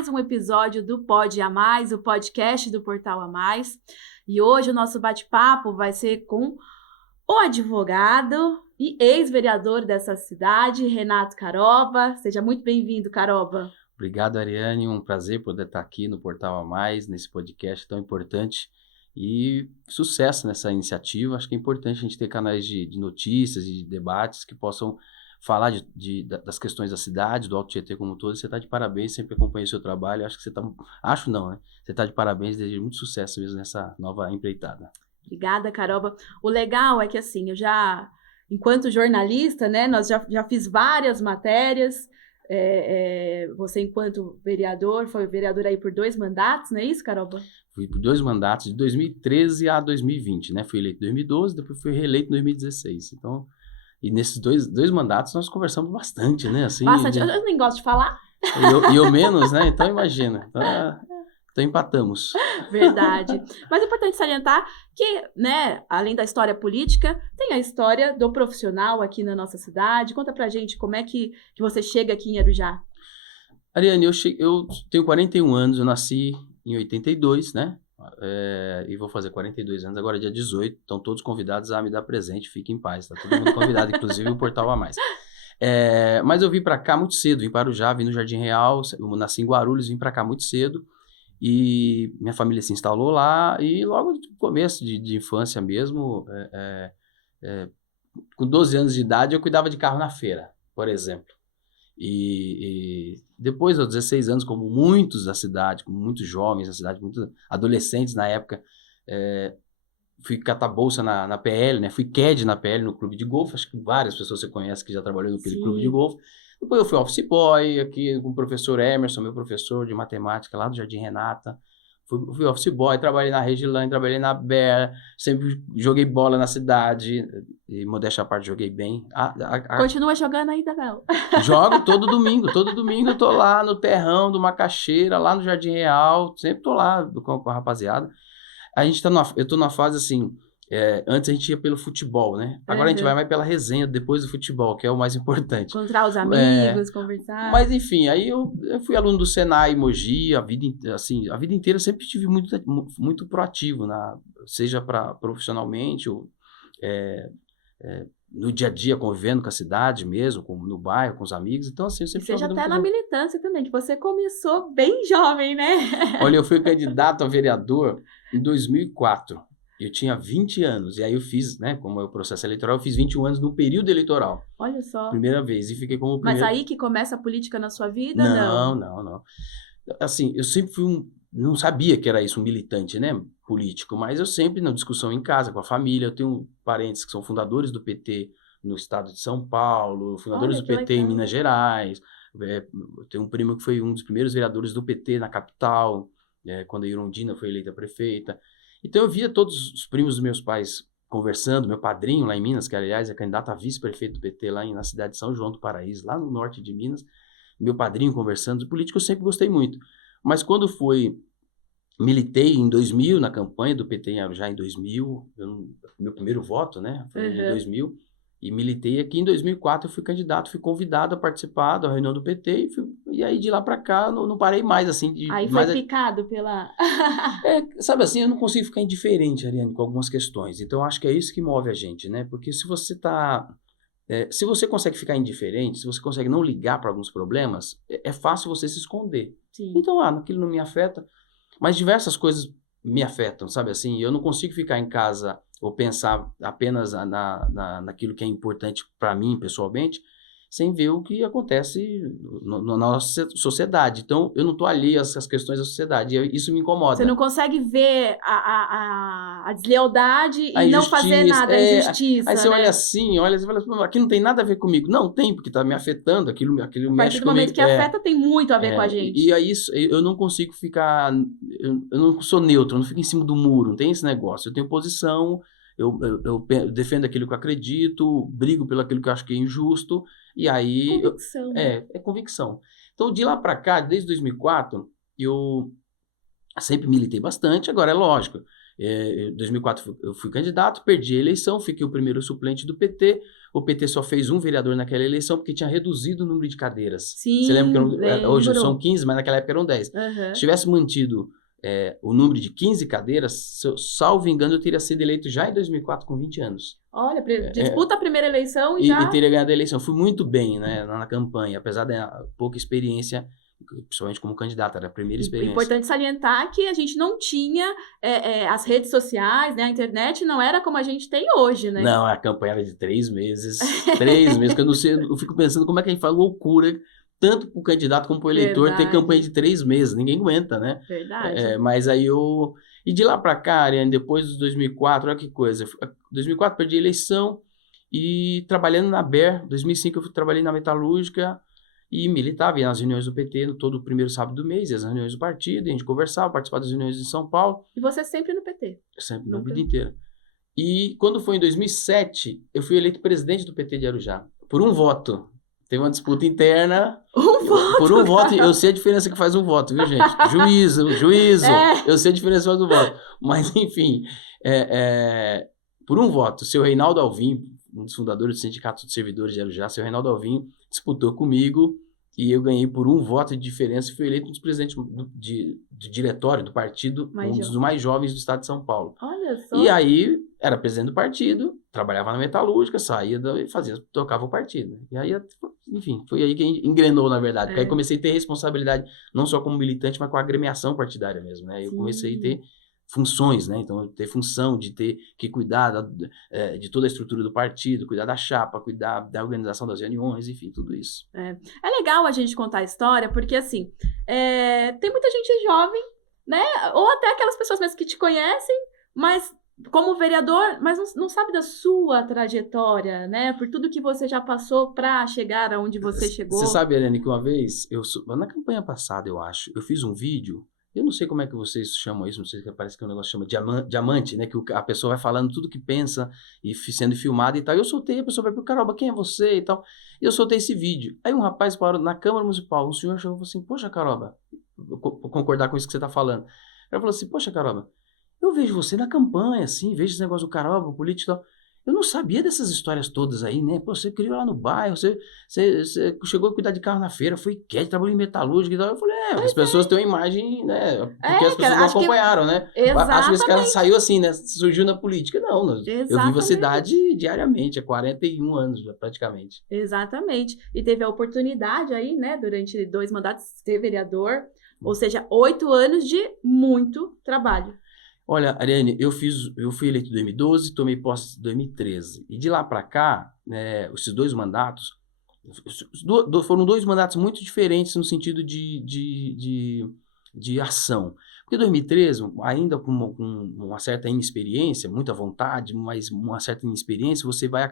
mais um episódio do Pode A Mais, o podcast do Portal A Mais. E hoje o nosso bate-papo vai ser com o advogado e ex-vereador dessa cidade, Renato Caroba. Seja muito bem-vindo, Caroba. Obrigado, Ariane. Um prazer poder estar aqui no Portal A Mais, nesse podcast tão importante. E sucesso nessa iniciativa. Acho que é importante a gente ter canais de notícias e de debates que possam falar das questões da cidade, do Alto Tietê como um todo. Você está de parabéns, sempre acompanhei o seu trabalho. Acho que você está... Acho não, né? Você está de parabéns, desejo muito sucesso mesmo nessa nova empreitada. Obrigada, Caroba. O legal é que, assim, eu já, enquanto jornalista, né, nós já fiz várias matérias. Você, enquanto vereador, foi vereador aí por 2 mandatos, não é isso, Caroba? Fui por 2 mandatos, de 2013 a 2020, né? Fui eleito em 2012, depois fui reeleito em 2016. Então, e nesses dois mandatos nós conversamos bastante, né? Assim, bastante. Eu nem gosto de falar. E eu menos, né? Então, imagina. Então empatamos. Verdade. Mas é importante salientar que, né, além da história política, tem a história do profissional aqui na nossa cidade. Conta pra gente como é que você chega aqui em Arujá. Ariane, eu tenho 41 anos, eu nasci em 82, né? E vou fazer 42 anos agora, dia 18. Estão todos convidados a me dar presente, fiquem em paz. Tá todo mundo convidado, inclusive o Portal A Mais. Mas eu vim para cá muito cedo, vim para Arujá, vim no Jardim Real, eu nasci em Guarulhos, vim para cá muito cedo. E minha família se instalou lá, e logo no começo de infância mesmo, com 12 anos de idade, eu cuidava de carro na feira, por exemplo. E depois, aos 16 anos, como muitos da cidade, como muitos jovens da cidade, muitos adolescentes na época, fui catar bolsa na PL, né? Fui CAD na PL, no clube de golfe. Acho que várias pessoas você conhece que já trabalhou naquele clube de golfe. Depois eu fui office boy aqui com o professor Emerson, meu professor de matemática lá do Jardim Renata. Fui office boy, trabalhei na Regilane, trabalhei na BER, sempre joguei bola na cidade, e modéstia à parte, joguei bem. Continua jogando ainda não? Jogo todo domingo eu tô lá no terrão do Macaxeira, lá no Jardim Real, sempre tô lá com a rapaziada. Eu tô na fase assim, antes a gente ia pelo futebol, né? Agora a gente vai mais pela resenha depois do futebol, que é o mais importante. Encontrar os amigos, conversar. Mas enfim, aí eu fui aluno do Senai Mogi, a vida inteira eu sempre estive muito proativo, seja profissionalmente ou no dia a dia, convivendo com a cidade mesmo, no bairro, com os amigos. Então, assim, eu sempre... Seja até na militância também, que você começou bem jovem, né? Olha, eu fui candidato a vereador em 2004. Eu tinha 20 anos. E aí eu fiz, né, como é o processo eleitoral, eu fiz 21 anos no período eleitoral. Olha só. Primeira vez. E fiquei como primeiro... Mas aí que começa a política na sua vida, não? Assim, eu sempre não sabia que era isso, um militante, né, político, mas eu sempre, na discussão em casa, com a família, eu tenho parentes que são fundadores do PT no estado de São Paulo, fundadores do PT em Minas Gerais, eu tenho um primo que foi um dos primeiros vereadores do PT na capital, quando a Irondina foi eleita prefeita. Então eu via todos os primos dos meus pais conversando, meu padrinho lá em Minas, que aliás é candidato a vice-prefeito do PT lá na cidade de São João do Paraíso, lá no norte de Minas, meu padrinho conversando, de política eu sempre gostei muito. Mas quando militei em 2000 na campanha do PT em Arujá em 2000, meu primeiro voto, né, foi em 2000, e militei aqui em 2004, eu fui candidato, fui convidado a participar da reunião do PT, e aí de lá pra cá não parei mais, assim. Aí foi picado pela... Sabe assim, eu não consigo ficar indiferente, Ariane, com algumas questões, então acho que é isso que move a gente, né, porque se você consegue ficar indiferente, se você consegue não ligar para alguns problemas, é fácil você se esconder. Sim. Então, aquilo não me afeta, mas diversas coisas me afetam, sabe assim? Eu não consigo ficar em casa ou pensar apenas naquilo que é importante para mim, pessoalmente, sem ver o que acontece na nossa sociedade. Então, eu não estou alheio a essas questões da sociedade, e isso me incomoda. Você não consegue ver a deslealdade e não fazer nada, a injustiça, Aí você né? olha assim, você fala, aqui não tem nada a ver comigo. Não, tem, porque está me afetando, aquilo mexe comigo. A partir do momento que afeta, tem muito a ver com a gente. E aí, eu não consigo ficar... Eu não sou neutro, eu não fico em cima do muro, não tem esse negócio. Eu tenho posição, eu defendo aquilo que eu acredito, brigo pelo aquilo que eu acho que é injusto, e aí... Convicção. É convicção. Então, de lá para cá, desde 2004, eu sempre militei bastante. Agora, é lógico, Em 2004 eu fui candidato, perdi a eleição, fiquei o primeiro suplente do PT. O PT só fez um vereador naquela eleição porque tinha reduzido o número de cadeiras. Sim, Você lembra que hoje lembro. são 15, mas naquela época eram 10. Uhum. Se tivesse mantido o número de 15 cadeiras, salvo engano, eu teria sido eleito já em 2004 com 20 anos. Olha, disputa a primeira eleição e já... E teria ganhado a eleição. Fui muito bem, né, na campanha, apesar da pouca experiência, principalmente como candidato, era a primeira experiência. Importante salientar que a gente não tinha as redes sociais, né? A internet não era como a gente tem hoje, né? Não, a campanha era de 3 meses. 3 meses, que eu não sei, eu fico pensando como é que a gente faz loucura, tanto para o candidato como para o eleitor, ter campanha de 3 meses. Ninguém aguenta, né? Verdade. Mas aí eu... E de lá para cá, Ariane, depois de 2004, olha que coisa. 2004 perdi a eleição e trabalhando na BER, 2005 eu trabalhei na metalúrgica, e militava, ia nas reuniões do PT no todo o primeiro sábado do mês, as reuniões do partido, a gente conversava, participava das reuniões em São Paulo. E você sempre no PT? Sempre, na vida inteira. E quando foi em 2007, eu fui eleito presidente do PT de Arujá, por um voto. Teve uma disputa interna. Por um voto, eu sei a diferença que faz um voto, viu, gente? Juízo. Eu sei a diferença que faz um voto. Mas, enfim, por um voto, o seu Reinaldo Alvim, um dos fundadores do Sindicato de Servidores de Arujá, seu Reinaldo Alvim, disputou comigo e eu ganhei por um voto de diferença e fui eleito um dos presidentes de diretório do partido, um dos mais jovens do estado de São Paulo. Olha só. E aí, era presidente do partido, trabalhava na metalúrgica, saía e tocava o partido. E aí, enfim, foi aí que engrenou, na verdade. Porque aí comecei a ter responsabilidade, não só como militante, mas com a agremiação partidária mesmo, né? Eu comecei a ter funções, né? Então, ter função de ter que cuidar de toda a estrutura do partido, cuidar da chapa, cuidar da organização das reuniões, enfim, tudo isso. É legal a gente contar a história, porque, assim, tem muita gente jovem, né? Ou até aquelas pessoas mesmo que te conhecem, mas como vereador, mas não sabe da sua trajetória, né? Por tudo que você já passou para chegar aonde você chegou. Você sabe, Helene, que uma vez, na campanha passada, eu acho, eu fiz um vídeo. Eu não sei como é que vocês chamam isso, não sei se parece que é um negócio que chama diamante, né? Que a pessoa vai falando tudo que pensa e sendo filmada e tal. Eu soltei, a pessoa vai pro Caroba, quem é você e tal. E eu soltei esse vídeo. Aí um rapaz parou na Câmara Municipal, um senhor chegou e falou assim, poxa, Caroba, vou concordar com isso que você tá falando. Ele falou assim, poxa, Caroba, eu vejo você na campanha, assim, vejo esse negócio do Caroba, político e tal. Eu não sabia dessas histórias todas aí, né? Pô, você criou lá no bairro, você chegou a cuidar de carro na feira, foi quieto, trabalhou em metalúrgica e tal. Eu falei, as pessoas têm uma imagem, né? Porque as pessoas não acompanharam, né? Acho que esse cara saiu assim, né? Surgiu na política. Não, eu vivo a cidade diariamente, há 41 anos já, praticamente. Exatamente. E teve a oportunidade aí, né? Durante 2 mandatos, de ser vereador, ou seja, 8 anos de muito trabalho. Olha, Ariane, eu fui eleito em 2012, tomei posse em 2013. E de lá para cá, esses 2 mandatos, foram 2 mandatos muito diferentes no sentido de ação. Porque em 2013, ainda com uma certa inexperiência, muita vontade, mas uma certa inexperiência, você vai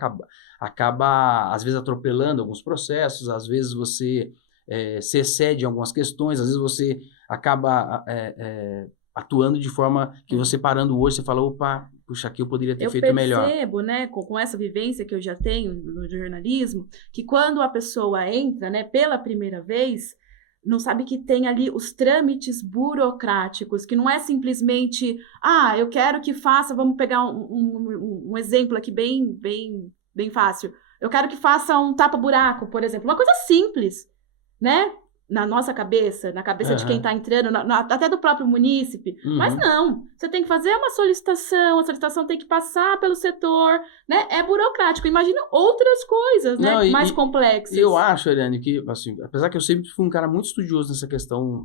acabar, às vezes, atropelando alguns processos, às vezes você se excede em algumas questões, às vezes você acaba... atuando de forma que você parando hoje, você fala, opa, puxa, aqui eu poderia ter feito melhor. Eu percebo, né, com essa vivência que eu já tenho no jornalismo, que quando a pessoa entra, né, pela primeira vez, não sabe que tem ali os trâmites burocráticos, que não é simplesmente, eu quero que faça, vamos pegar um exemplo aqui bem fácil, eu quero que faça um tapa-buraco, por exemplo, uma coisa simples, né? Na nossa cabeça, na cabeça de quem está entrando, até do próprio munícipe. Mas não, você tem que fazer uma solicitação, a solicitação tem que passar pelo setor, né? É burocrático. Imagina outras coisas, né? Mais complexas. Eu acho, Ariane, que, assim, apesar que eu sempre fui um cara muito estudioso nessa questão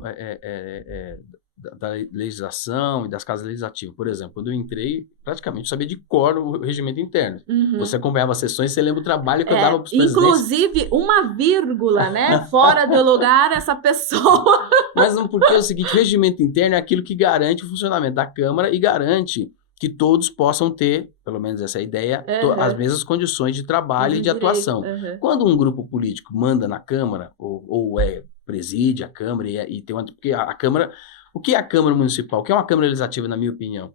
da legislação e das casas legislativas. Por exemplo, quando eu entrei, praticamente eu sabia de cor o regimento interno. Você acompanhava as sessões, você lembra o trabalho que eu dava para os presidentes. Inclusive, uma vírgula, né? Fora do lugar, essa pessoa... Mas não, porque é o seguinte, o regimento interno é aquilo que garante o funcionamento da Câmara e garante que todos possam ter, pelo menos essa é a ideia, as mesmas condições de trabalho e de atuação. Quando um grupo político manda na Câmara, ou preside a Câmara, e tem uma... Porque a Câmara... O que é a Câmara Municipal? O que é uma Câmara Legislativa, na minha opinião?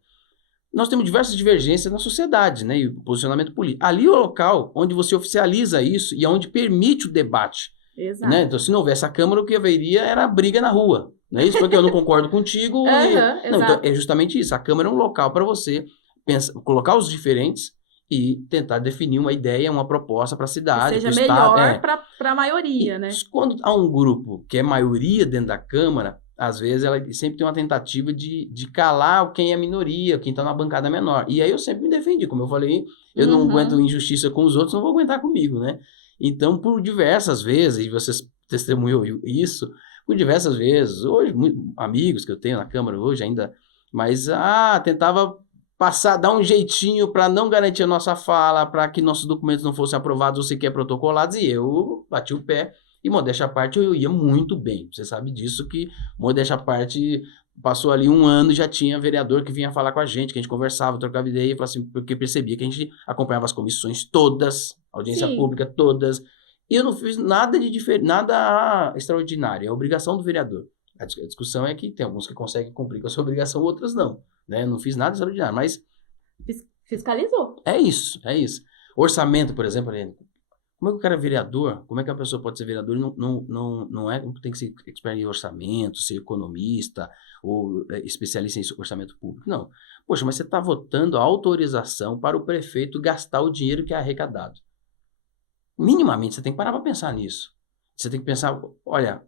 Nós temos diversas divergências na sociedade, né? E o posicionamento político. Ali é o local onde você oficializa isso e onde permite o debate. Exato. Né? Então, se não houvesse a Câmara, o que haveria era a briga na rua. Não é isso? Porque eu não concordo contigo. Não, então exato. é justamente isso. A Câmara é um local para você colocar os diferentes e tentar definir uma ideia, uma proposta para a Que cidade, para seja o Estado. melhor para a maioria, E né? quando há um grupo que é maioria dentro da Câmara, às vezes ela sempre tem uma tentativa de calar quem é minoria, quem está na bancada menor. E aí eu sempre me defendi, como eu falei, eu não aguento injustiça com os outros, não vou aguentar comigo, né? Então, por diversas vezes, e vocês testemunhou isso, por diversas vezes, hoje, amigos que eu tenho na Câmara hoje ainda, mas tentava passar, dar um jeitinho para não garantir a nossa fala, para que nossos documentos não fossem aprovados ou sequer protocolados, e eu bati o pé, e modéstia à parte eu ia muito bem. Você sabe disso, que modéstia à parte passou ali 1 ano e já tinha vereador que vinha falar com a gente, que a gente conversava, trocava ideia, assim, porque percebia que a gente acompanhava as comissões todas, audiência pública todas, e eu não fiz nada de diferente, nada extraordinário, é a obrigação do vereador. A discussão é que tem alguns que conseguem cumprir com a sua obrigação, outros não, né? Não fiz nada extraordinário, mas Fiscalizou. é isso. Orçamento, por exemplo, como é que o cara é vereador? Como é que a pessoa pode ser vereador e não tem que ser expert em orçamento, ser economista ou especialista em orçamento público? Não. Poxa, mas você está votando a autorização para o prefeito gastar o dinheiro que é arrecadado. Minimamente, você tem que parar para pensar nisso. Você tem que pensar, olha,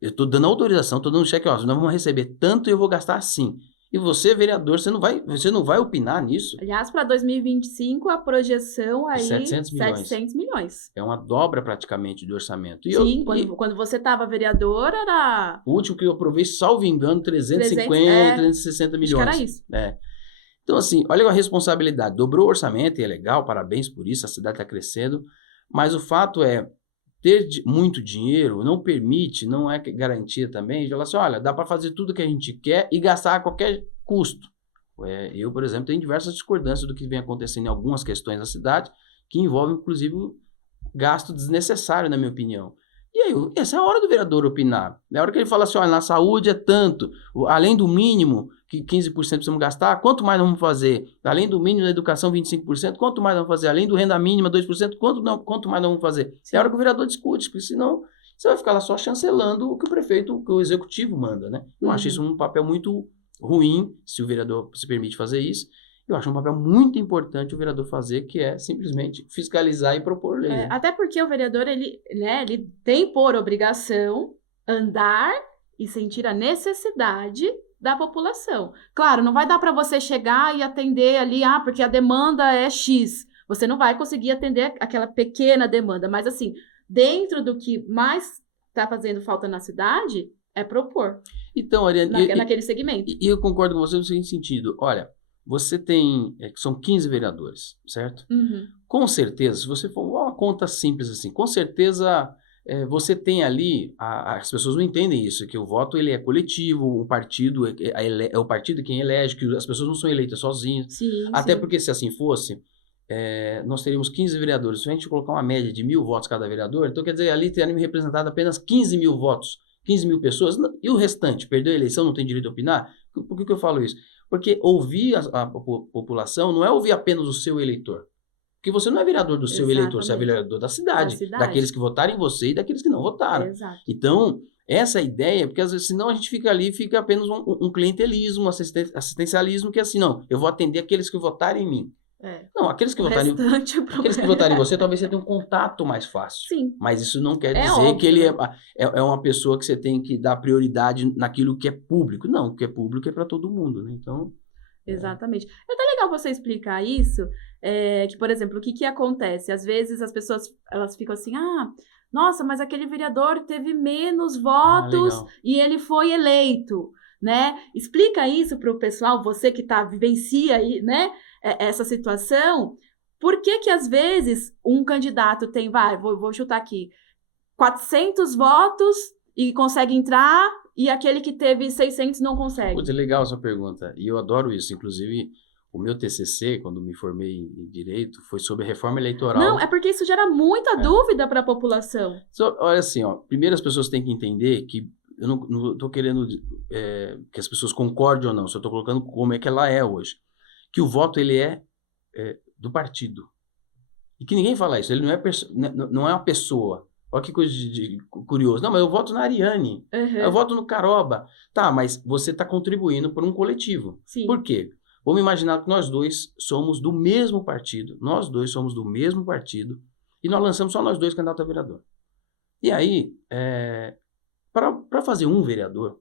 eu estou dando autorização, estou dando cheque, nós vamos receber tanto e eu vou gastar assim. E você, vereador, você não vai opinar nisso? Aliás, para 2025, a projeção aí... 700 milhões. 700 milhões. É uma dobra praticamente do orçamento. Sim, quando você estava vereador, era... O último que eu aprovei, salvo engano, 350, 360 milhões. Acho que era isso. Então, assim, olha a responsabilidade. Dobrou o orçamento e é legal, parabéns por isso, a cidade está crescendo. Mas o fato é, ter muito dinheiro não permite, não é garantia também, de falar assim, olha, dá para fazer tudo que a gente quer e gastar a qualquer custo. Eu, por exemplo, tenho diversas discordâncias do que vem acontecendo em algumas questões da cidade, que envolvem, inclusive, gasto desnecessário, na minha opinião. E aí, essa é a hora do vereador opinar. É a hora que ele fala assim, olha, na saúde é tanto, além do mínimo, que 15% precisamos gastar, quanto mais vamos fazer? Além do mínimo na educação, 25%, quanto mais vamos fazer? Além do renda mínima, 2%, quanto mais vamos fazer? Sim. É a hora que o vereador discute, porque senão você vai ficar lá só chancelando o que o prefeito, o que o executivo manda, né? Eu acho isso um papel muito ruim, se o vereador se permite fazer isso. Eu acho um papel muito importante o vereador fazer, que é simplesmente fiscalizar e propor lei. Até porque o vereador, ele tem por obrigação andar e sentir a necessidade da população. Claro, não vai dar para você chegar e atender ali, porque a demanda é X. Você não vai conseguir atender aquela pequena demanda, mas assim, dentro do que mais está fazendo falta na cidade, é propor. Então, Ariane, naquele segmento. E eu concordo com você no seguinte sentido. Olha, você tem, são 15 vereadores, certo? Uhum. Com certeza, se você for uma conta simples assim, com certeza você tem ali, as pessoas não entendem isso, que o voto ele é coletivo, o partido é o partido quem elege, que as pessoas não são eleitas sozinhas. Sim, até porque se assim fosse, nós teríamos 15 vereadores. Se a gente colocar uma média de 1.000 votos cada vereador, então quer dizer, ali teria representado apenas 15 mil votos, 15 mil pessoas, e o restante, perdeu a eleição, não tem direito a opinar? Por que eu falo isso? Porque ouvir a população não é ouvir apenas o seu eleitor. Porque você não é vereador do seu eleitor, você é vereador da cidade, daqueles que votaram em você e daqueles que não votaram. Exato. Então, essa ideia, porque às vezes senão a gente fica ali, fica apenas um clientelismo, assistencialismo, que é assim, não, eu vou atender aqueles que votarem em mim. Não, aqueles que votarem em você, talvez você tenha um contato mais fácil. Sim. Mas isso não quer dizer que ele é uma pessoa que você tem que dar prioridade naquilo que é público. Não, o que é público é para todo mundo, né? Então... Exatamente. É até legal você explicar isso, que, por exemplo, o que acontece? Às vezes as pessoas, elas ficam assim, nossa, mas aquele vereador teve menos votos e ele foi eleito, né? Explica isso para o pessoal, você que vivencia aí, né, essa situação. Por que às vezes um candidato tem, vou chutar aqui, 400 votos e consegue entrar e aquele que teve 600 não consegue? Putz, é legal a sua pergunta, e eu adoro isso. Inclusive, o meu TCC, quando me formei em Direito, foi sobre reforma eleitoral. Não, é porque isso gera muita dúvida para a população. Olha assim, primeiro as pessoas têm que entender que eu não estou querendo que as pessoas concordem ou não, só estou colocando como é que ela é hoje. Que o voto ele é do partido. E que ninguém fala isso, ele não é uma pessoa. Olha que coisa curioso. Não, mas eu voto na Ariane. Eu voto no Caroba. Tá, mas você está contribuindo por um coletivo. Sim. Por quê? Vamos imaginar que nós dois somos do mesmo partido. Nós dois somos do mesmo partido. E nós lançamos só nós dois candidatos a vereador. E aí, para fazer um vereador,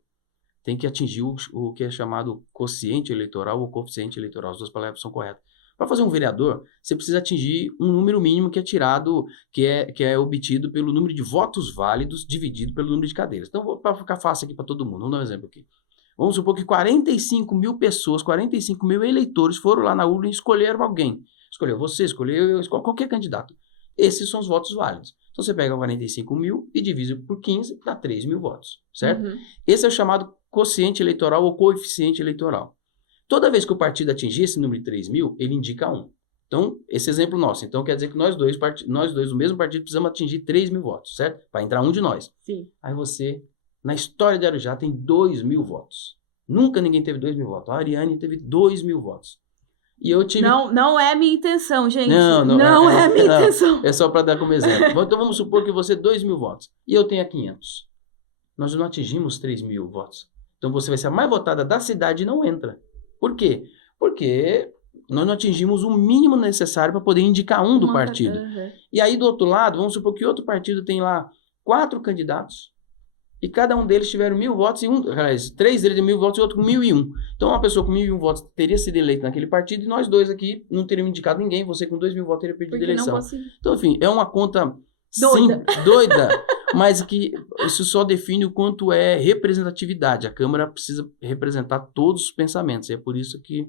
tem que atingir o que é chamado quociente eleitoral ou coeficiente eleitoral. As duas palavras são corretas. Para fazer um vereador, você precisa atingir um número mínimo que é tirado, que é obtido pelo número de votos válidos dividido pelo número de cadeiras. Então, para ficar fácil aqui para todo mundo, vamos dar um exemplo aqui. Vamos supor que 45 mil pessoas, 45 mil eleitores foram lá na urna e escolheram alguém. Escolheu você, escolheu qualquer candidato. Esses são os votos válidos. Então, você pega 45 mil e divide por 15, dá 3 mil votos, certo? Esse é o chamado quociente eleitoral ou coeficiente eleitoral. Toda vez que o partido atingir esse número de 3 mil, ele indica um. Então, esse exemplo nosso. Então, quer dizer que nós dois do mesmo partido, precisamos atingir 3 mil votos, certo? Para entrar um de nós. Sim. Aí você, na história de Arujá, tem 2 mil votos. Nunca ninguém teve 2 mil votos. A Ariane teve 2 mil votos. E eu tive... Não é minha intenção, gente. Não é minha intenção. É só para dar como exemplo. Então, vamos supor que você 2 mil votos. E eu tenha 500. Nós não atingimos 3 mil votos. Então, você vai ser a mais votada da cidade e não entra. Por quê? Porque nós não atingimos o mínimo necessário para poder indicar um do partido. E aí, do outro lado, vamos supor que outro partido tem lá 4 candidatos e cada um deles tiveram 1.000 votos, aliás, 3 deles de 1.000 votos e outro com 1.001. Então, uma pessoa com 1.001 votos teria sido eleita naquele partido e nós dois aqui não teríamos indicado ninguém. Você com 2.000 votos teria perdido a eleição. Então, enfim, é uma conta doida, mas que isso só define o quanto é representatividade. A Câmara precisa representar todos os pensamentos. E é por isso que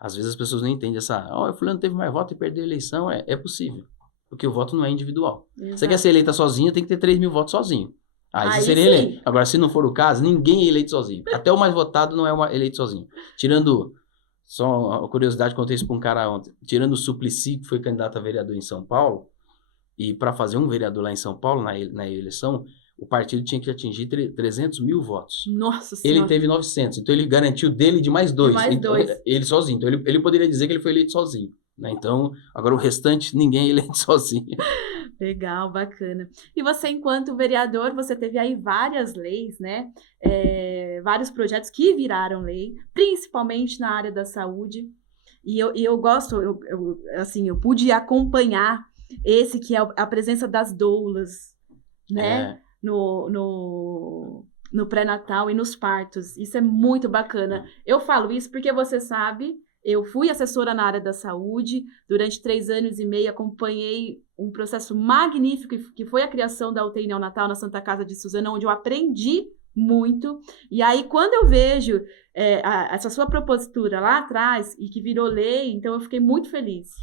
às vezes as pessoas não entendem essa... o fulano teve mais voto e perdeu a eleição. É possível, porque o voto não é individual. Exato. Você quer ser eleita sozinho, tem que ter 3 mil votos sozinho. Aí você seria eleito. Agora, se não for o caso, ninguém é eleito sozinho. Até o mais votado não é eleito sozinho. Tirando... Só uma curiosidade, contei isso para um cara ontem. Tirando o Suplicy, que foi candidato a vereador em São Paulo, e para fazer um vereador lá em São Paulo, na eleição, o partido tinha que atingir 300 mil votos. Nossa Senhora! Ele teve 900, então ele garantiu dele de mais 2. Ele sozinho. Então ele poderia dizer que ele foi eleito sozinho. Né? Então, agora o restante, ninguém é eleito sozinho. Legal, bacana. E você, enquanto vereador, você teve aí várias leis, né? Vários projetos que viraram lei, principalmente na área da saúde. E eu gosto, eu pude acompanhar esse que é a presença das doulas, né? No pré-natal e nos partos. Isso é muito bacana. Eu falo isso porque você sabe, eu fui assessora na área da saúde, durante 3 anos e meio acompanhei um processo magnífico que foi a criação da UTI neonatal na Santa Casa de Suzano, onde eu aprendi muito. E aí, quando eu vejo essa sua propositura lá atrás e que virou lei, então eu fiquei muito feliz.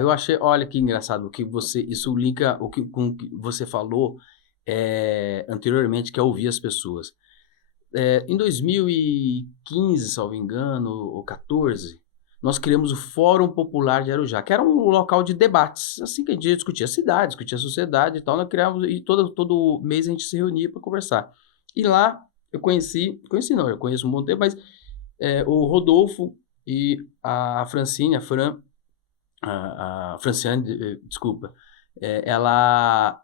Eu achei, olha que engraçado, isso linka com o que você falou anteriormente, que é ouvir as pessoas. Em 2015, salvo engano, ou 14, nós criamos o Fórum Popular de Arujá, que era um local de debates, assim que a gente discutia a cidade, discutia a sociedade e tal, nós criamos, e todo mês a gente se reunia para conversar. E lá eu eu conheço um bom tempo, mas o Rodolfo e a Francine, a Franciane, desculpa, ela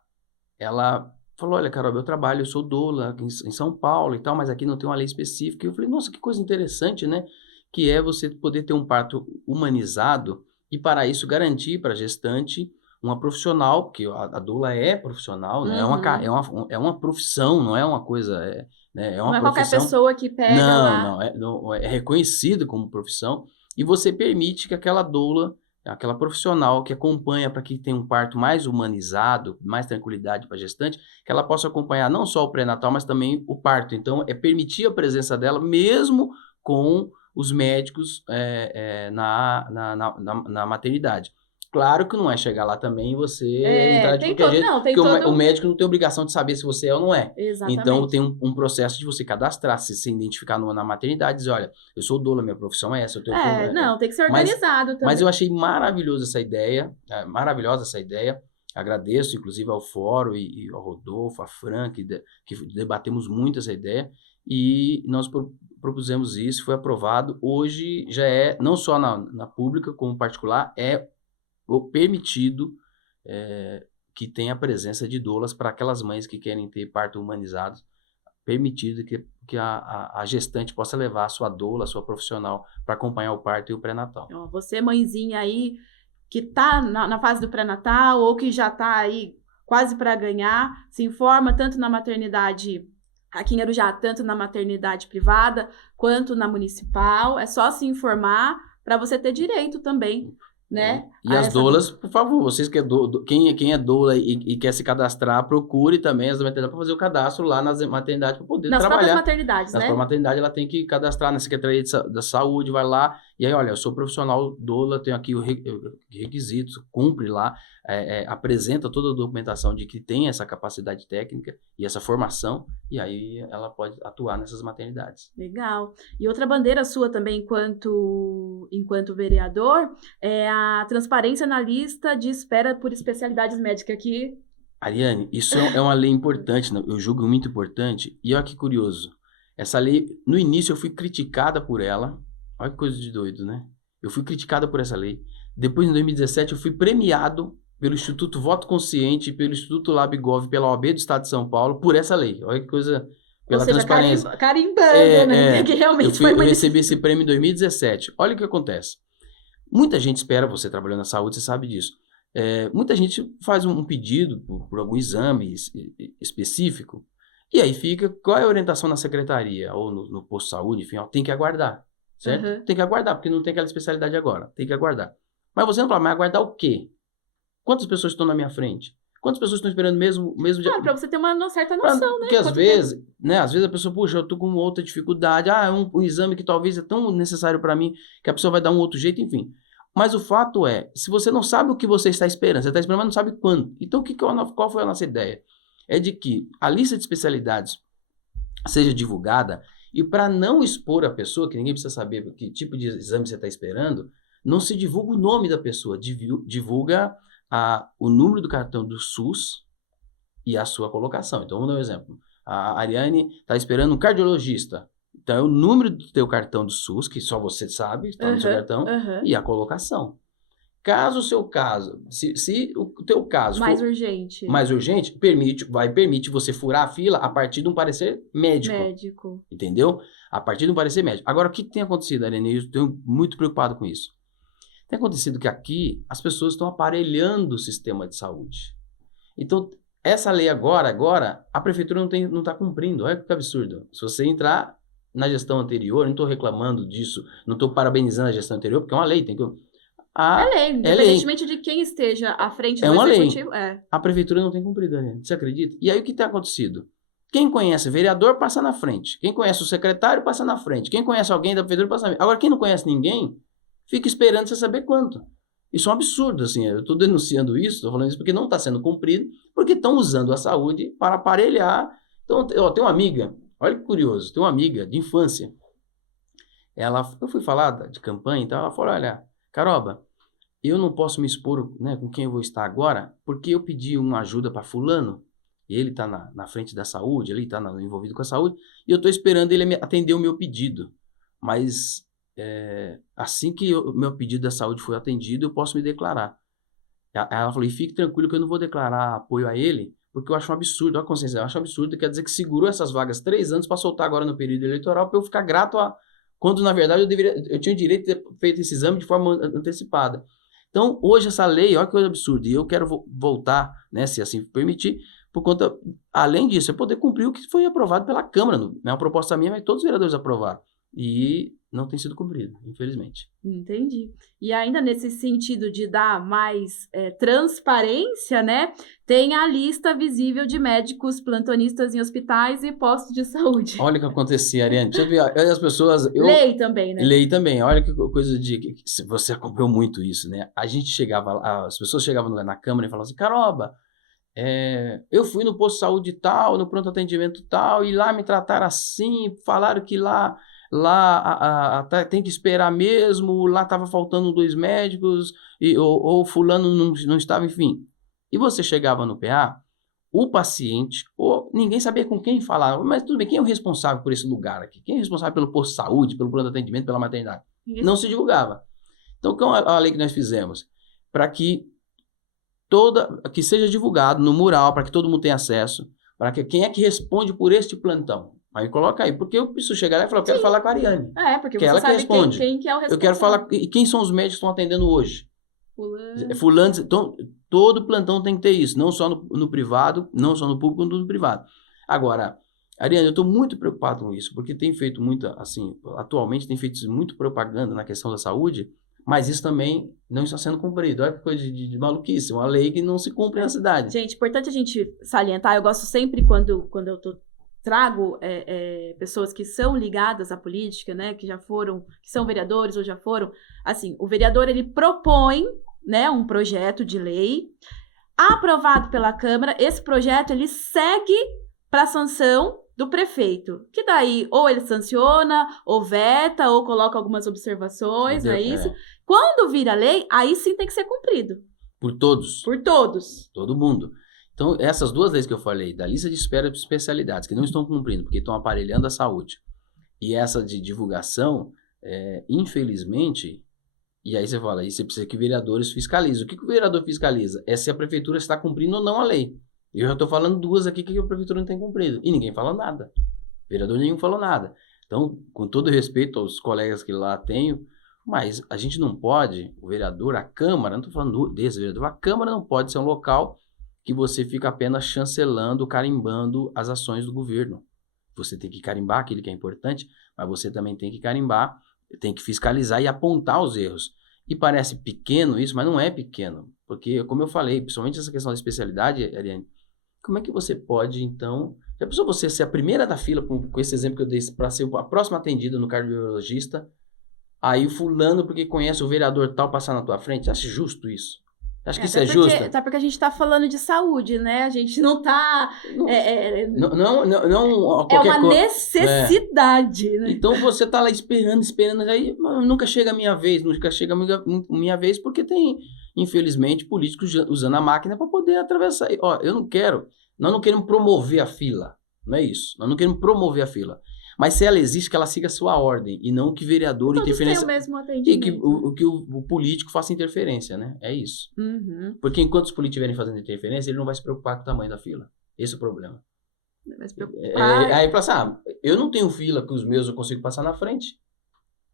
falou, olha, Carol, eu trabalho, eu sou doula em São Paulo e tal, mas aqui não tem uma lei específica. E eu falei, nossa, que coisa interessante, né? Que é você poder ter um parto humanizado e, para isso, garantir para a gestante uma profissional, porque a doula é profissional, né? É uma profissão, não é uma coisa... não é qualquer pessoa que pega lá. Não, é reconhecido como profissão. E você permite que aquela doula, aquela profissional que acompanha para que tenha um parto mais humanizado, mais tranquilidade para a gestante, que ela possa acompanhar não só o pré-natal, mas também o parto. Então, é permitir a presença dela mesmo com os médicos na maternidade. Claro que não é chegar lá também e você entrar de qualquer jeito, porque o médico não tem obrigação de saber se você é ou não é. Exatamente. Então, tem um processo de você cadastrar, se identificar na maternidade, dizer, olha, eu sou doula, minha profissão é essa. Tem que ser organizado também. Mas eu achei maravilhosa essa ideia, agradeço, inclusive, ao Fórum e ao Rodolfo, a Fran, que debatemos muito essa ideia, e nós propusemos isso, foi aprovado. Hoje já não só na pública, como particular, permitido que tenha a presença de doulas para aquelas mães que querem ter parto humanizado, permitido que a gestante possa levar a sua doula, a sua profissional, para acompanhar o parto e o pré-natal. Ó, você, mãezinha aí, que tá na fase do pré-natal ou que já tá aí quase para ganhar, se informa tanto na maternidade aqui em Arujá, tanto na maternidade privada quanto na municipal. É só se informar para você ter direito também, né? E as doulas, por favor, vocês que quem é doula e quer se cadastrar, procure também as maternidades para fazer o cadastro lá nas maternidades para poder trabalhar. Nas próprias maternidades, nas né? próprias maternidades, ela tem que cadastrar na Secretaria da Saúde, vai lá, e aí, olha, eu sou profissional doula, tenho aqui os requisitos, cumpre lá, apresenta toda a documentação de que tem essa capacidade técnica e essa formação, e aí ela pode atuar nessas maternidades. Legal. E outra bandeira sua também, enquanto vereador, é a transparência na lista de espera por especialidades médicas aqui. Ariane, isso é uma lei importante, eu julgo muito importante, e olha que curioso, essa lei, no início eu fui criticada por ela, olha que coisa de doido, né? Eu fui criticada por essa lei. Depois, em 2017, eu fui premiado pelo Instituto Voto Consciente, pelo Instituto LabGov, pela OAB do Estado de São Paulo, por essa lei. Olha que coisa, pela transparência. Carimbando, né? Que realmente eu recebi esse prêmio em 2017. Olha o que acontece. Muita gente espera, você trabalhando na saúde, você sabe disso. Muita gente faz um pedido por algum exame específico, e aí fica, qual é a orientação na secretaria, ou no posto de saúde, enfim, tem que aguardar, certo? Uhum. Tem que aguardar, porque não tem aquela especialidade agora, tem que aguardar. Mas você não fala, mas aguardar o quê? Quantas pessoas estão na minha frente? Quantas pessoas estão esperando mesmo dia? Pra você ter uma certa noção, Porque né? às vezes a pessoa, puxa, eu tô com outra dificuldade, um exame que talvez é tão necessário para mim, que a pessoa vai dar um outro jeito, enfim. Mas o fato é, se você não sabe o que você está esperando, você está esperando, mas não sabe quando. Então, qual foi a nossa ideia? É de que a lista de especialidades seja divulgada, e para não expor a pessoa, que ninguém precisa saber que tipo de exame você está esperando, não se divulga o nome da pessoa, divulga o número do cartão do SUS e a sua colocação. Então, vamos dar um exemplo. A Ariane está esperando um cardiologista. Então, é o número do teu cartão do SUS, que só você sabe, está no seu cartão, e a colocação. Caso o seu caso, se o teu caso mais for urgente, permite você furar a fila a partir de um parecer médico. Entendeu? A partir de um parecer médico. Agora, o que tem acontecido, Ariane? Eu estou muito preocupado com isso. Tem acontecido que aqui as pessoas estão aparelhando o sistema de saúde. Então, essa lei agora, a prefeitura não está cumprindo. Olha que absurdo. Se você entrar na gestão anterior, não estou reclamando disso, não estou parabenizando a gestão anterior, porque é uma lei, tem que... É lei, independentemente de quem esteja à frente do executivo. A prefeitura não tem cumprido, Ariane, você acredita? E aí o que tem acontecido? Quem conhece o vereador passa na frente, quem conhece o secretário passa na frente, quem conhece alguém da prefeitura passa na frente. Agora, quem não conhece ninguém, fica esperando você saber quanto. Isso é um absurdo, assim, eu estou denunciando isso, estou falando isso porque não está sendo cumprido, porque estão usando a saúde para aparelhar. Então, tem uma amiga, olha que curioso, tem uma amiga de infância, eu fui falar de campanha, então ela falou, olha, Caroba, eu não posso me expor, né, com quem eu vou estar agora, porque eu pedi uma ajuda para fulano, e ele está na frente da saúde, ele está envolvido com a saúde, e eu estou esperando ele atender o meu pedido. Mas assim que o meu pedido da saúde for atendido, eu posso me declarar. Ela falou, e fique tranquilo que eu não vou declarar apoio a ele, porque eu acho um absurdo, a consciência, eu acho um absurdo, quer dizer que segurou essas vagas 3 anos para soltar agora no período eleitoral, para eu ficar grato quando na verdade eu tinha o direito de ter feito esse exame de forma antecipada. Então, hoje essa lei, olha que coisa absurda, e eu quero voltar, né, se assim permitir, por conta, além disso, é poder cumprir o que foi aprovado pela Câmara, não é uma proposta minha, mas todos os vereadores aprovaram, e não tem sido cumprido, infelizmente. Entendi. E ainda nesse sentido de dar mais transparência, né, tem a lista visível de médicos plantonistas em hospitais e postos de saúde. Olha o que acontecia, Ariane. Deixa eu ver, as pessoas... Lei também, né? Lei também. Olha que coisa de... Você acompanhou muito isso, né? As pessoas chegavam na Câmara e falavam assim, Caroba, eu fui no posto de saúde tal, no pronto atendimento tal, e lá me trataram assim, falaram que lá tem que esperar mesmo, lá estava faltando 2 médicos, ou fulano não estava, enfim. E você chegava no PA, o paciente, ou ninguém sabia com quem falar, mas tudo bem, quem é o responsável por esse lugar aqui? Quem é o responsável pelo posto de saúde, pelo plano de atendimento, pela maternidade? Não se divulgava. Então, qual é a lei que nós fizemos? Para que que seja divulgado no mural, para que todo mundo tenha acesso, para que quem é que responde por este plantão. Aí coloca aí, porque eu preciso chegar lá e falar, eu quero falar com a Ariane. Porque que você ela sabe que responde. Quem que é o responsável. Eu quero falar, e quem são os médicos que estão atendendo hoje? Fulano. Fulano. Então, todo plantão tem que ter isso, não só no privado, não só no público, quanto no privado. Agora, Ariane, eu estou muito preocupado com isso, porque tem feito muita, assim, atualmente tem feito muito propaganda na questão da saúde, mas isso também não está sendo cumprido. Olha que coisa de maluquice, uma lei que não se cumpre na cidade. Gente, importante a gente salientar, eu gosto sempre quando eu trago pessoas que são ligadas à política, né, que são vereadores ou já foram, assim, o vereador, ele propõe, né, um projeto de lei aprovado pela Câmara, esse projeto, ele segue para a sanção do prefeito, que daí ou ele sanciona, ou veta, ou coloca algumas observações, não é isso? Quando vira lei, aí sim tem que ser cumprido. Por todos. Por todos. Todo mundo. Então, essas duas leis que eu falei, da lista de espera de especialidades, que não estão cumprindo, porque estão aparelhando a saúde, e essa de divulgação, infelizmente, e aí você fala, aí você precisa que vereadores fiscalizem. O que o vereador fiscaliza? É se a prefeitura está cumprindo ou não a lei. Eu já estou falando duas aqui que a prefeitura não tem cumprido. E ninguém fala nada. Vereador nenhum falou nada. Então, com todo respeito aos colegas que lá tenho, mas a gente não pode, o vereador, a Câmara, não estou falando desse vereador, a Câmara não pode ser um local que você fica apenas chancelando, carimbando as ações do governo. Você tem que carimbar aquilo que é importante, mas você também tem que carimbar, tem que fiscalizar e apontar os erros. E parece pequeno isso, mas não é pequeno. Porque, como eu falei, principalmente essa questão da especialidade, Ariane, como é que você pode, então... Já pensou você ser a primeira da fila, com esse exemplo que eu dei, para ser a próxima atendida no cardiologista, aí o fulano, porque conhece o vereador tal, passar na tua frente? Você acha justo isso? Acho que isso é justo. Até porque a gente está falando de saúde, né? A gente não está... Não qualquer uma necessidade, né? Então você está lá esperando, aí nunca chega a minha vez, minha vez, porque tem, infelizmente, políticos usando a máquina para poder atravessar. Nós não queremos promover a fila, não é isso. Nós não queremos promover a fila. Mas se ela existe, que ela siga a sua ordem, e não que vereador interferência... Todos têm o mesmo atendimento. E que o político faça interferência, né? É isso. Uhum. Porque enquanto os políticos estiverem fazendo interferência, ele não vai se preocupar com o tamanho da fila. Esse é o problema. Não vai se preocupar. Aí fala assim, eu não tenho fila que os meus eu consigo passar na frente.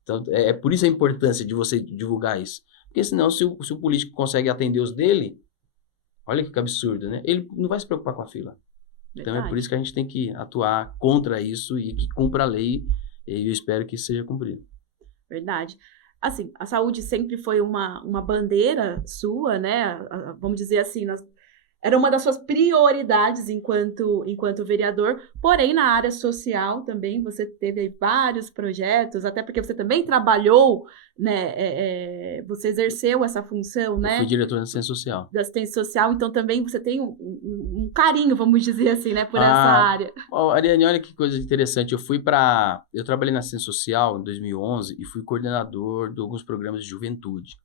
Então, é por isso a importância de você divulgar isso. Porque senão, se o político consegue atender os dele, olha que absurdo, né? Ele não vai se preocupar com a fila. Então é por isso que a gente tem que atuar contra isso e que cumpra a lei, e eu espero que isso seja cumprido. Verdade. Assim, a saúde sempre foi uma bandeira sua, né? Vamos dizer assim, era uma das suas prioridades enquanto vereador, porém na área social também você teve aí vários projetos, até porque você também trabalhou, né, você exerceu essa função, né? Eu fui diretor da assistência social. Da assistência social, então também você tem um carinho, vamos dizer assim, né, por essa área. Ariane, olha que coisa interessante, eu trabalhei na assistência social em 2011 e fui coordenador de alguns programas de juventude.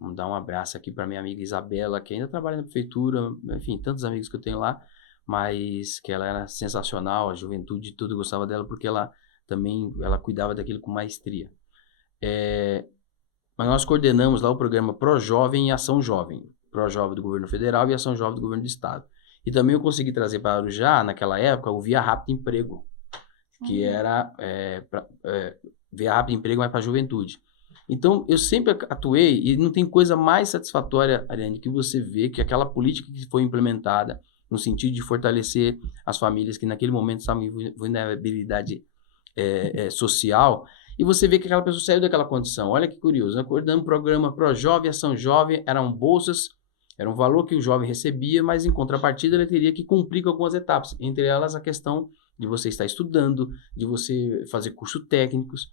Vamos dar um abraço aqui para minha amiga Isabela, que ainda trabalha na prefeitura, enfim, tantos amigos que eu tenho lá, mas que ela era sensacional, a juventude tudo, eu gostava dela porque ela cuidava daquilo com maestria. Mas nós coordenamos lá o programa Projovem e Ação Jovem, Projovem do governo federal e Ação Jovem do governo do estado. E também eu consegui trazer para Arujá, naquela época, o Via Rápido Emprego, que era Via Rápido Emprego, mas para a juventude. Então, eu sempre atuei, e não tem coisa mais satisfatória, Ariane, que você vê que aquela política que foi implementada no sentido de fortalecer as famílias que naquele momento estavam em vulnerabilidade social, e você vê que aquela pessoa saiu daquela condição. Olha que curioso, acordando o programa Projovem, Ação Jovem, eram bolsas, era um valor que o jovem recebia, mas em contrapartida ele teria que cumprir com algumas etapas, entre elas a questão de você estar estudando, de você fazer cursos técnicos.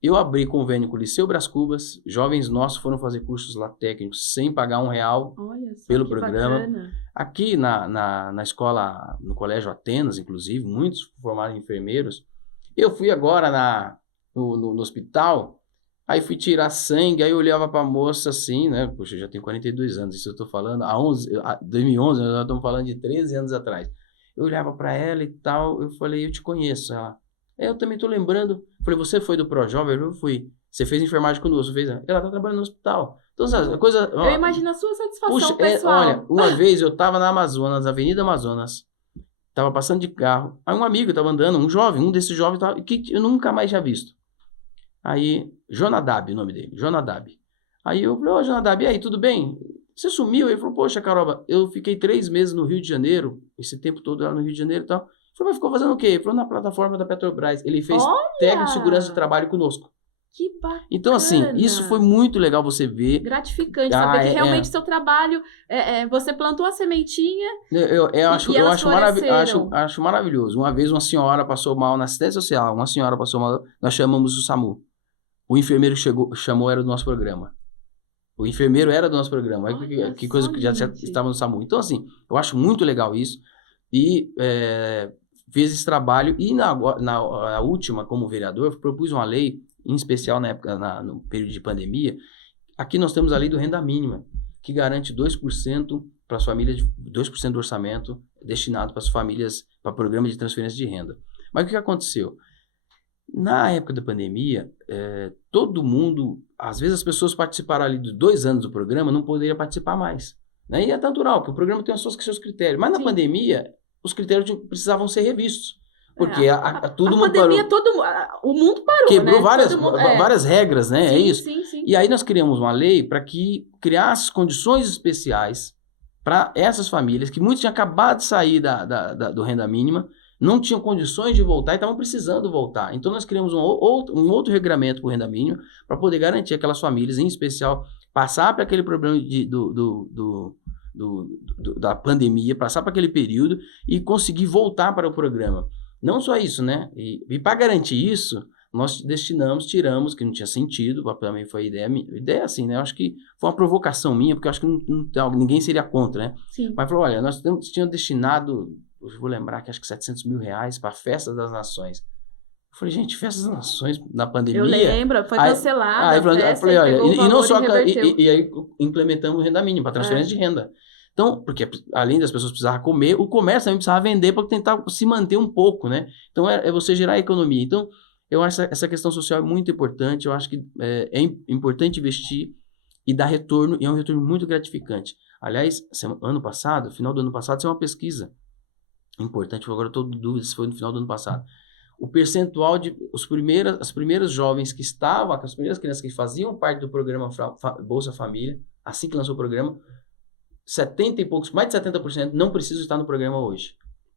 Eu abri convênio com o Liceu Brás Cubas, jovens nossos foram fazer cursos lá técnicos sem pagar R$1 pelo programa. Bacana. Aqui na escola, no Colégio Atenas, inclusive, muitos formaram enfermeiros. Eu fui agora no hospital, aí fui tirar sangue, aí eu olhava para a moça assim, né? Poxa, eu já tenho 42 anos, isso eu estou falando, 2011, nós estamos falando de 13 anos atrás. Eu olhava para ela e tal, eu falei, eu te conheço. Ela, eu também estou lembrando. Falei, você foi do Projovem? Eu fui. Você fez enfermagem conosco, fez? Ela tá trabalhando no hospital. Então, a coisa... Eu imagino a sua satisfação puxa, pessoal. olha, uma vez eu tava na Amazonas, Avenida Amazonas, tava passando de carro, aí um amigo tava andando, um jovem, um desses jovens, que eu nunca mais tinha visto. Aí, Jonadab, o nome dele, Jonadab. Aí eu falei, Jonadab, e aí, tudo bem? Você sumiu? Ele falou, poxa, Caroba, eu fiquei 3 meses no Rio de Janeiro, esse tempo todo lá no Rio de Janeiro e tal. Eu falei, mas ficou fazendo o quê? Ele falou, na plataforma da Petrobras. Ele fez técnico de segurança de trabalho conosco. Que bacana. Então, assim, isso foi muito legal você ver. Gratificante saber que realmente seu trabalho, você plantou a sementinha eu acho, e elas acho maravilhoso. Uma vez uma senhora passou mal na assistência social, nós chamamos o SAMU. O enfermeiro chamou, era do nosso programa. O enfermeiro era do nosso programa. Olha, que coisa que já estava no SAMU. Então, assim, eu acho muito legal isso. E fez esse trabalho. E na última, como vereador, propus uma lei, em especial na época, no período de pandemia. Aqui nós temos a lei do renda mínima, que garante 2% para as famílias, 2% do orçamento destinado para as famílias, para programa de transferência de renda. Mas o que aconteceu? Na época da pandemia, todo mundo, às vezes as pessoas participaram ali de 2 anos do programa, não poderiam participar mais. Né? E é natural, que o programa tem os seus critérios. Mas na pandemia, os critérios precisavam ser revistos. Porque tudo a pandemia, o mundo parou, quebrou, né? várias regras, né? Sim, é isso. Sim. E aí nós criamos uma lei para que criasse condições especiais para essas famílias, que muitos tinham acabado de sair do renda mínima, não tinham condições de voltar e estavam precisando voltar. Então nós criamos um outro regramento para o renda mínima para poder garantir aquelas famílias, em especial, passar para aquele problema da pandemia, passar para aquele período e conseguir voltar para o programa. Não só isso, né? E para garantir isso, nós tiramos, que não tinha sentido, também foi ideia assim, né? Eu acho que foi uma provocação minha, porque eu acho que ninguém seria contra, né? Sim. Mas falou, olha, nós tínhamos destinado, eu vou lembrar que acho que R$700 mil para a Festa das Nações. Eu falei, gente, Festa das Nações na pandemia... Eu lembro, foi cancelada a festa, olha, e não só e aí implementamos o renda mínima para transferência de renda. Então, porque além das pessoas precisarem comer, o comércio também precisava vender para tentar se manter um pouco, né? Então, é você gerar economia. Então, eu acho essa questão social é muito importante, eu acho que é importante investir e dar retorno, e é um retorno muito gratificante. Aliás, final do ano passado, saiu uma pesquisa importante, agora estou em dúvida se foi no final do ano passado. O percentual de as primeiras jovens que estavam, as primeiras crianças que faziam parte do programa Bolsa Família, assim que lançou o programa, 70 e poucos, mais de 70% não precisam estar no programa hoje.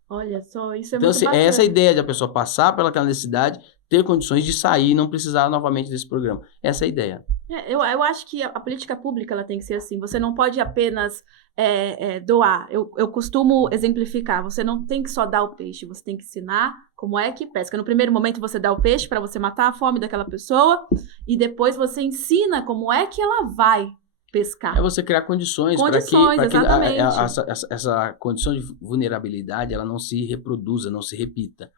Olha só, isso é então, muito assim, bacana. É essa a ideia de a pessoa passar pelaquela necessidade, ter condições de sair e não precisar novamente desse programa. Essa é a ideia. Eu acho que a política pública ela tem que ser assim. Você não pode apenas doar. Eu costumo exemplificar. Você não tem que só dar o peixe. Você tem que ensinar como é que pesca. No primeiro momento você dá o peixe para você matar a fome daquela pessoa. E depois você ensina como é que ela vai pescar. É você criar condições para que essa condição de vulnerabilidade ela não se reproduza, não se repita.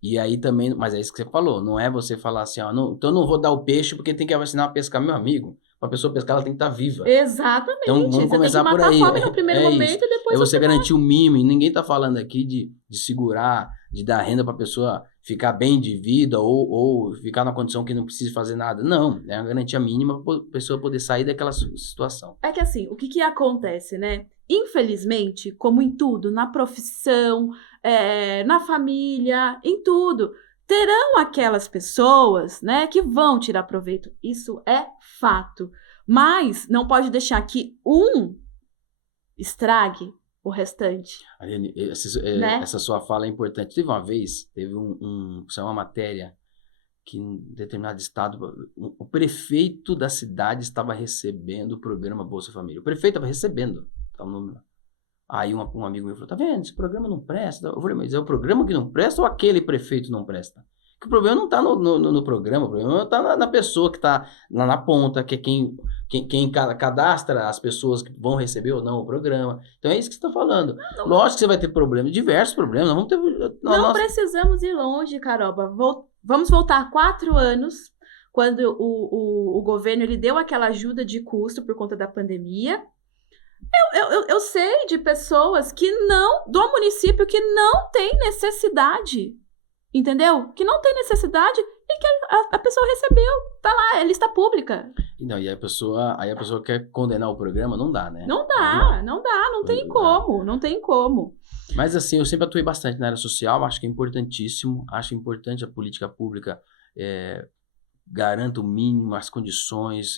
E aí também, mas é isso que você falou, não é você falar assim, então não vou dar o peixe porque tem que ensinar a pescar, meu amigo. Para a pessoa pescar, ela tem que estar viva. Exatamente. Então vamos começar por aí. Você tem que matar a fome no primeiro momento e depois você garantir o mínimo. E ninguém está falando aqui de segurar, de dar renda para a pessoa ficar bem de vida ou ficar na condição que não precisa fazer nada. Não, é uma garantia mínima para a pessoa poder sair daquela situação. É que assim, o que acontece, né? Infelizmente, como em tudo, na profissão, na família, em tudo, terão aquelas pessoas, né, que vão tirar proveito. Isso é fato. Mas não pode deixar que um estrague o restante. Aline, essa sua fala é importante. Teve uma matéria que em determinado estado, o prefeito da cidade estava recebendo o programa Bolsa Família. O prefeito estava recebendo. Aí um amigo meu falou, tá vendo, esse programa não presta. Eu falei, mas é o programa que não presta ou aquele prefeito não presta? Porque o problema não está no programa, o problema está na pessoa que está lá na ponta, que é quem cadastra as pessoas que vão receber ou não o programa. Então é isso que você está falando. Lógico que você vai ter problemas, diversos problemas. Não precisamos ir longe, Caroba. Vamos voltar 4 anos, quando o governo ele deu aquela ajuda de custo por conta da pandemia. Eu sei de pessoas do município que não tem necessidade, entendeu? Que não tem necessidade e que a pessoa recebeu, tá lá, é lista pública. Não, e aí a pessoa quer condenar o programa, não dá, né? Não tem como, não tem como. Mas assim, eu sempre atuei bastante na área social, acho que é importantíssimo, acho importante a política pública garanta o mínimo, as condições,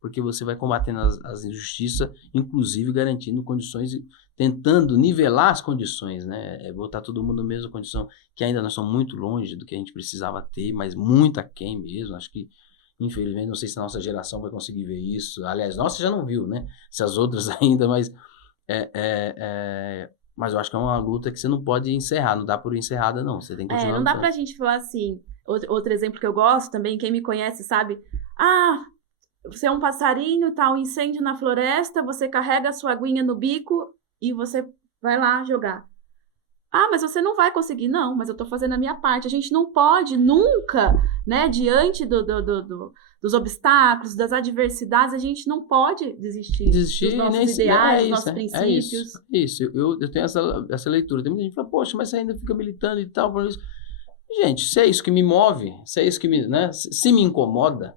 porque você vai combatendo as injustiças, inclusive garantindo condições, tentando nivelar as condições, né? Botar todo mundo na mesma condição, que ainda nós somos muito longe do que a gente precisava ter, mas muito aquém mesmo. Acho que, infelizmente, não sei se a nossa geração vai conseguir ver isso. Aliás, nossa já não viu, né? Se as outras ainda, mas mas eu acho que é uma luta que você não pode encerrar, não dá por encerrada, não. Você tem que continuar não dá lutando. pra gente falar assim. Outro exemplo que eu gosto também, quem me conhece sabe. Você é um passarinho, tá um incêndio na floresta, você carrega a sua aguinha no bico e você vai lá jogar. Mas você não vai conseguir. Não, mas eu tô fazendo a minha parte. A gente não pode nunca, né, diante dos obstáculos, das adversidades, a gente não pode desistir dos nossos ideais, dos nossos princípios. É isso. Eu tenho essa leitura. Tem muita gente que fala, poxa, mas você ainda fica militando e tal. Gente, se é isso que me move, se é isso que se me incomoda,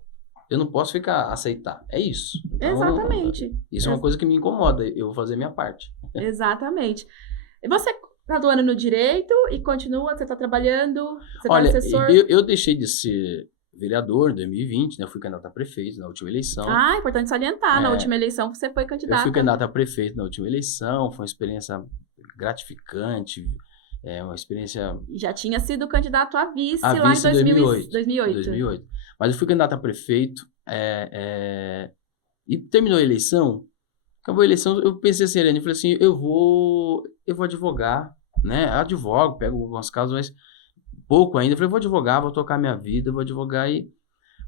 eu não posso aceitar. É isso. Então, exatamente. Isso é uma coisa que me incomoda. Eu vou fazer a minha parte. Exatamente. E você está atuando no direito e continua, você está trabalhando, você está assessor? Eu deixei de ser vereador em 2020, né? Eu fui candidato a prefeito na última eleição. Importante salientar, na última eleição você foi candidato. Eu fui candidato a prefeito na última eleição, foi uma experiência gratificante, uma experiência... Já tinha sido candidato a vice lá em 2008. Mas eu fui candidato a prefeito e terminou a eleição. Acabou a eleição, eu pensei assim, Helene, eu falei assim, eu vou advogar, né? Advogo, pego alguns casos, mas pouco ainda. Eu falei, vou advogar, vou tocar minha vida, vou advogar.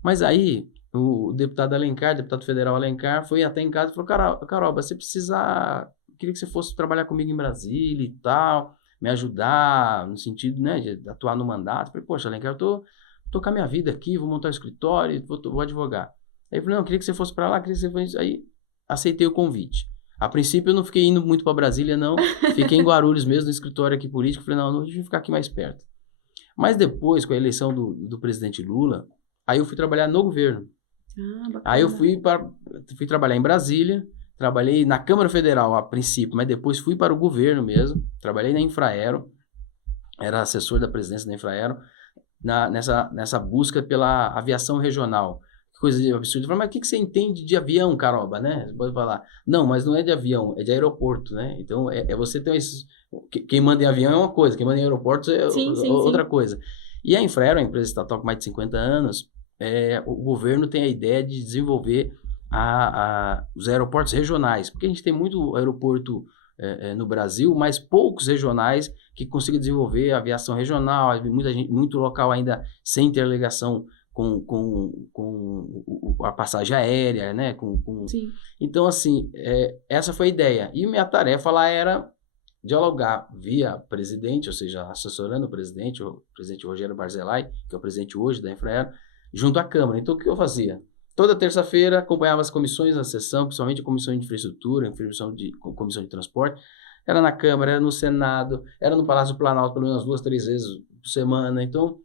Mas aí, o deputado Alencar, deputado federal Alencar, foi até em casa e falou, Caroba, você precisa... Queria que você fosse trabalhar comigo em Brasília e tal, me ajudar no sentido, né, de atuar no mandato. Eu falei, poxa, Alencar, eu tô tocar minha vida aqui, vou montar um escritório, vou advogar. Aí eu falei, não, eu queria que você fosse para lá, queria que você fosse... Aí aceitei o convite. A princípio eu não fiquei indo muito para Brasília, não. Fiquei em Guarulhos mesmo, no escritório aqui político. Falei, não, deixa eu ficar aqui mais perto. Mas depois, com a eleição do presidente Lula, aí eu fui trabalhar no governo. Aí eu fui trabalhar em Brasília, trabalhei na Câmara Federal a princípio, mas depois fui para o governo mesmo. Trabalhei na Infraero, era assessor da presidência da Infraero, nessa busca pela aviação regional. Coisa de absurdo. Mas o que você entende de avião, Caroba, né? Você pode falar, não, mas não é de avião, é de aeroporto, né? Então, você tem esses... Quem manda em avião é uma coisa, quem manda em aeroportos é outra coisa. E a Infraero, a empresa estatal com mais de 50 anos, o governo tem a ideia de desenvolver os aeroportos regionais, porque a gente tem muito aeroporto no Brasil, mas poucos regionais que consigam desenvolver a aviação regional, muito local ainda sem interligação com a passagem aérea, né? Sim. Então, assim, essa foi a ideia. E minha tarefa lá era dialogar via presidente, ou seja, assessorando o presidente Rogério Barzilai, que é o presidente hoje da Infraero, junto à Câmara. Então, o que eu fazia? Toda terça-feira acompanhava as comissões na sessão, principalmente a comissão de infraestrutura, comissão de transporte. Era na Câmara, era no Senado, era no Palácio do Planalto, pelo menos 2, 3 vezes por semana. Então,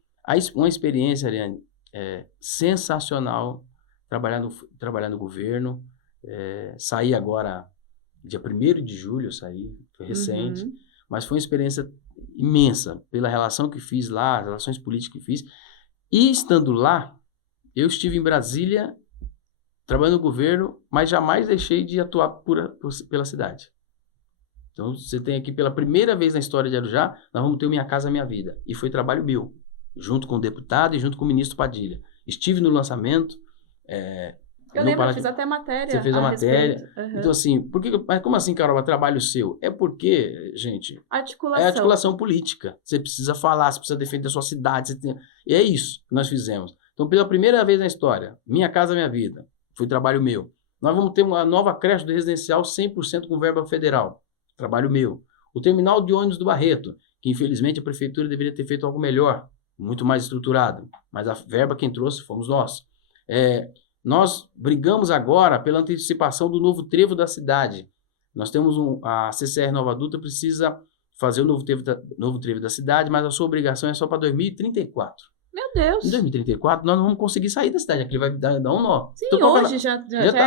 uma experiência, Ariane, sensacional trabalhar no governo. Saí agora, dia 1º de julho, foi recente, mas foi uma experiência imensa pela relação que fiz lá, as relações políticas que fiz. E estando lá, eu estive em Brasília trabalhando no governo, mas jamais deixei de atuar pela cidade. Então, você tem aqui, pela primeira vez na história de Arujá, nós vamos ter o Minha Casa Minha Vida. E foi trabalho meu, junto com o deputado e junto com o ministro Padilha. Estive no lançamento. Eu lembro, eu fiz até matéria. Você fez a matéria. Uhum. Então, assim, mas como assim, Carol, trabalho seu? É porque, gente, articulação. É articulação política. Você precisa falar, você precisa defender a sua cidade. E é isso que nós fizemos. Então, pela primeira vez na história, Minha Casa Minha Vida, foi trabalho meu. Nós vamos ter uma nova creche do residencial 100% com verba federal. Trabalho meu. O terminal de ônibus do Barreto, que infelizmente a prefeitura deveria ter feito algo melhor, muito mais estruturado. Mas a verba quem trouxe fomos nós. Nós brigamos agora pela antecipação do novo trevo da cidade. Nós temos a CCR Nova Dutra precisa fazer o novo trevo da cidade, mas a sua obrigação é só para 2034. Meu Meu Deus. Em 2034, nós não vamos conseguir sair da cidade, aquilo vai dar um nó. Sim, Então, hoje já é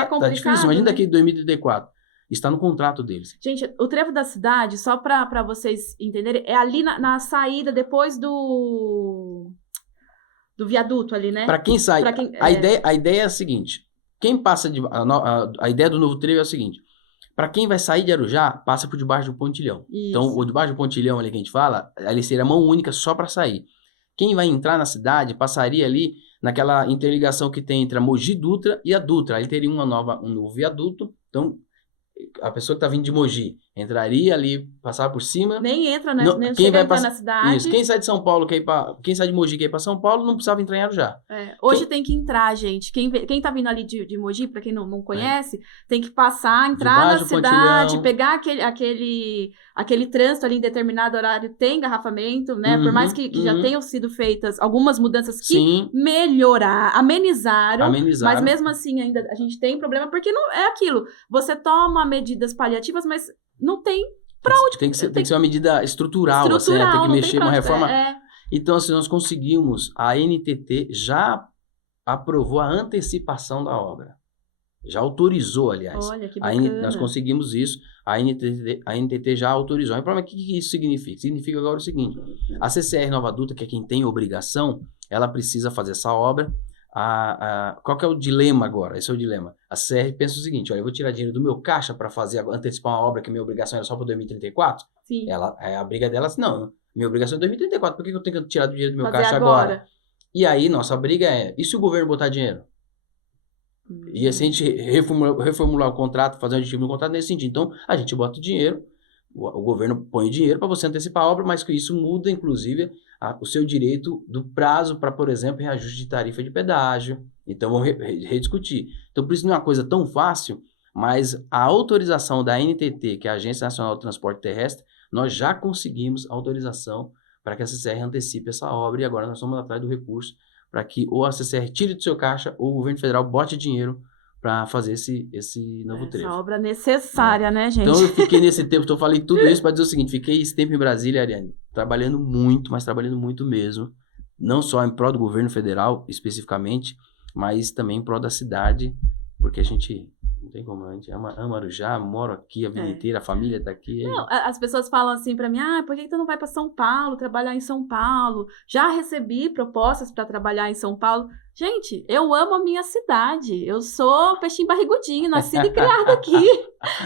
complicado. Tá difícil, imagina né? daqui em 2034. Está no contrato deles. Gente, o trevo da cidade, só pra vocês entenderem, é ali na saída, depois do viaduto ali, né? Para quem sai, Pra quem- a ideia é a seguinte, quem passa a ideia do novo trevo é a seguinte, para quem vai sair de Arujá, passa por debaixo do pontilhão. Isso. Então, o debaixo do pontilhão ali que a gente fala, ali seria mão única só para sair. Quem vai entrar na cidade passaria ali naquela interligação que tem entre a Mogi Dutra e a Dutra. Aí teria um novo viaduto. Então, a pessoa que está vindo de Mogi entraria ali, passava por cima. Nem entra, né? Não, Nem quem chega vai a entrar passar- na cidade. Isso. Quem sai de São Paulo, quem sai de Mogi quer ir para São Paulo, não precisava entrar em Arujá. Hoje tem que entrar, gente. Quem tá vindo ali de Mogi, pra quem não conhece, tem que passar, entrar Debaixo na do cidade, pontilhão. pegar aquele trânsito ali em determinado horário, tem engarrafamento, né? Por mais que já tenham sido feitas algumas mudanças que Sim, amenizaram. amenizaram. Mas mesmo assim, ainda a gente tem problema, porque não é aquilo. Você toma medidas paliativas, mas não tem Tem que ser uma medida estrutural, assim, estrutural. tem que não mexer, pra uma onde- reforma. Então, assim, nós conseguimos, a NTT já aprovou a antecipação da obra. Já autorizou, aliás. Olha, que Nós bacana. conseguimos isso, a NTT já autorizou. Aí, o problema é o que isso significa? Significa agora o seguinte, a CCR Nova Dutra, que é quem tem obrigação, ela precisa fazer essa obra. Qual que é o dilema agora? Esse é o dilema. A CCR pensa o seguinte, olha, eu vou tirar dinheiro do meu caixa para antecipar uma obra que minha obrigação era só para 2034? Sim. A briga dela é assim, não, minha obrigação é 2034, por que eu tenho que tirar do dinheiro do meu Fazer caixa agora? E aí, nossa briga é, e se o governo botar dinheiro? E assim a gente reformular o contrato, fazer um aditivo no contrato nesse sentido. Então, a gente bota o dinheiro, o governo põe dinheiro para você antecipar a obra, mas que isso muda, inclusive, o seu direito do prazo para, por exemplo, reajuste de tarifa de pedágio. Então, vamos rediscutir. Então, por isso não é uma coisa tão fácil, mas a autorização da ANTT, que é a Agência Nacional do Transporte Terrestre, nós já conseguimos autorização para que a CCR antecipe essa obra e agora nós estamos atrás do recurso para que ou a CCR tire do seu caixa ou o governo federal bote dinheiro para fazer esse novo trevo. Essa obra necessária, né, gente? Então eu fiquei nesse tempo, eu falei tudo isso para dizer o seguinte, fiquei esse tempo em Brasília, Ariane, trabalhando muito, mas trabalhando muito mesmo, não só em prol do governo federal, especificamente, mas também em prol da cidade, porque a gente não tem como, a gente ama Arujá, moro aqui a vida inteira, a família tá aqui. Não, as pessoas falam assim pra mim, por que tu não vai pra São Paulo, trabalhar em São Paulo? Já recebi propostas pra trabalhar em São Paulo. Gente, eu amo a minha cidade, eu sou peixinho barrigudinho, nascida e criada aqui.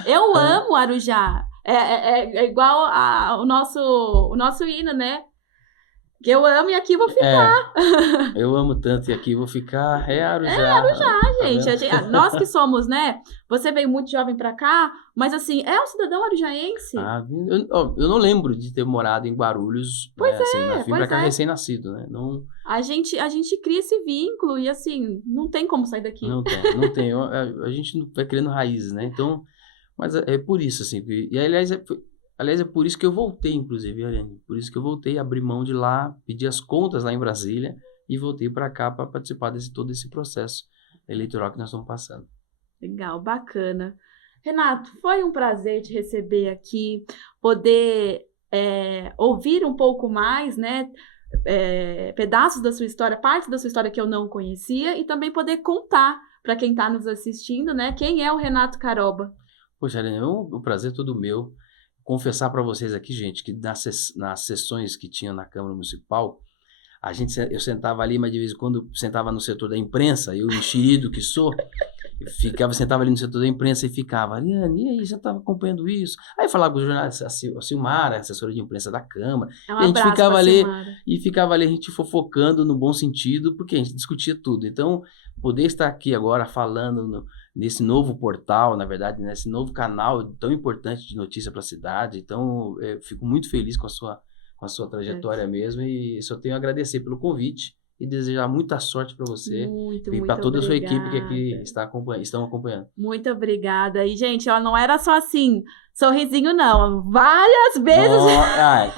Eu amo Arujá. É igual o nosso hino, né? Que eu amo e aqui vou ficar. Eu amo tanto e aqui vou ficar. É Arujá. É Arujá, gente. Nós que somos, né? Você veio muito jovem pra cá, mas assim, é um cidadão arujaense. Eu não lembro de ter morado em Guarulhos. Pois né, assim, eu vim pra cá é. recém-nascido, né? Não, a gente cria esse vínculo e assim, não tem como sair daqui. não tem. A gente vai criando raízes, né? Então, mas é por isso, assim. E aliás, é por isso que eu voltei, inclusive, Ariane. Por isso que eu voltei, abri mão de lá, pedi as contas lá em Brasília e voltei para cá para participar todo esse processo eleitoral que nós estamos passando. Legal, bacana. Renato, foi um prazer te receber aqui, poder ouvir um pouco mais, né? Pedaços da sua história, partes da sua história que eu não conhecia e também poder contar para quem está nos assistindo, né? Quem é o Renato Caroba? Poxa, Ariane, o prazer é todo meu. Confessar para vocês aqui, gente, que nas sessões que tinha na Câmara Municipal, eu sentava ali, mas de vez em quando sentava no setor da imprensa, eu enxerido que sou, sentava ali no setor da imprensa e ficava, Ariane, e aí, você estava acompanhando isso? Aí falava com o jornalista, a Silmara, assessora de imprensa da Câmara, e a gente ficava ali, a gente fofocando no bom sentido, porque a gente discutia tudo. Então, poder estar aqui agora falando nesse novo portal, na verdade, nesse novo canal tão importante de notícia para a cidade. Então, eu fico muito feliz com a sua trajetória mesmo e só tenho a agradecer pelo convite e desejar muita sorte para você e para toda a sua equipe que aqui estão acompanhando. Muito obrigada. E, gente, não era só assim, Sorrisinho não, várias vezes.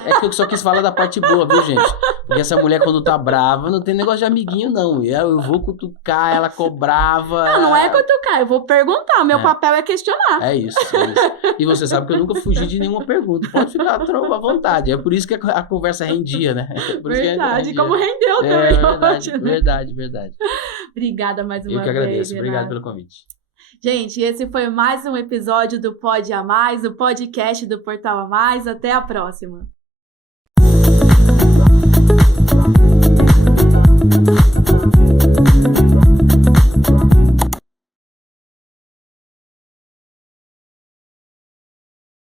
É que eu só quis falar da parte boa, viu, gente? Porque essa mulher, quando tá brava, não tem negócio de amiguinho, não. Eu vou cutucar, ela cobrava. Não é cutucar, eu vou perguntar. O meu papel é questionar. É isso. E você sabe que eu nunca fugi de nenhuma pergunta. Pode ficar à vontade. É por isso que a conversa rendia, né? Verdade, como rendeu também hoje, né? Verdade. Obrigada mais uma vez, Eu que agradeço. Renato. Obrigado pelo convite. Gente, esse foi mais um episódio do Pode A Mais, o podcast do Portal A Mais. Até a próxima.